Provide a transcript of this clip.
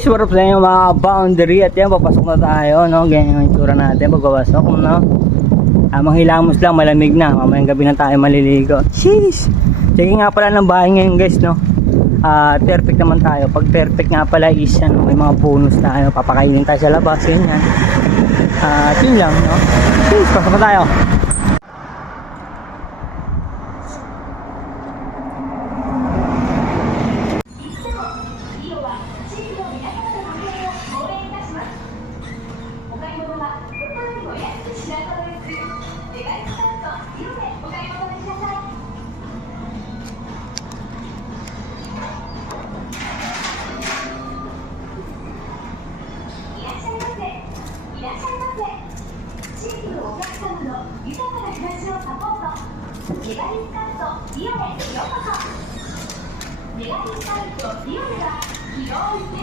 Sheesh! What up sa inyo mga boundary? At yan, papasok na tayo, no? Ganyan yung itsura natin, pagpapasok, no? Manghilamos lang, malamig na. Mamayang gabi na tayo maliligo. Sheesh! Sige nga pala ng bahay ngayon, guys, no? Perfect naman tayo. Pag perfect nga pala is, ano, may mga bonus tayo. Papakainin tayo sa labas, yun yan. Yun lang, no? Sheesh! Pasok na tayo.メガディスカウトイオンへようこそ。メガディスカウトイオンでは広い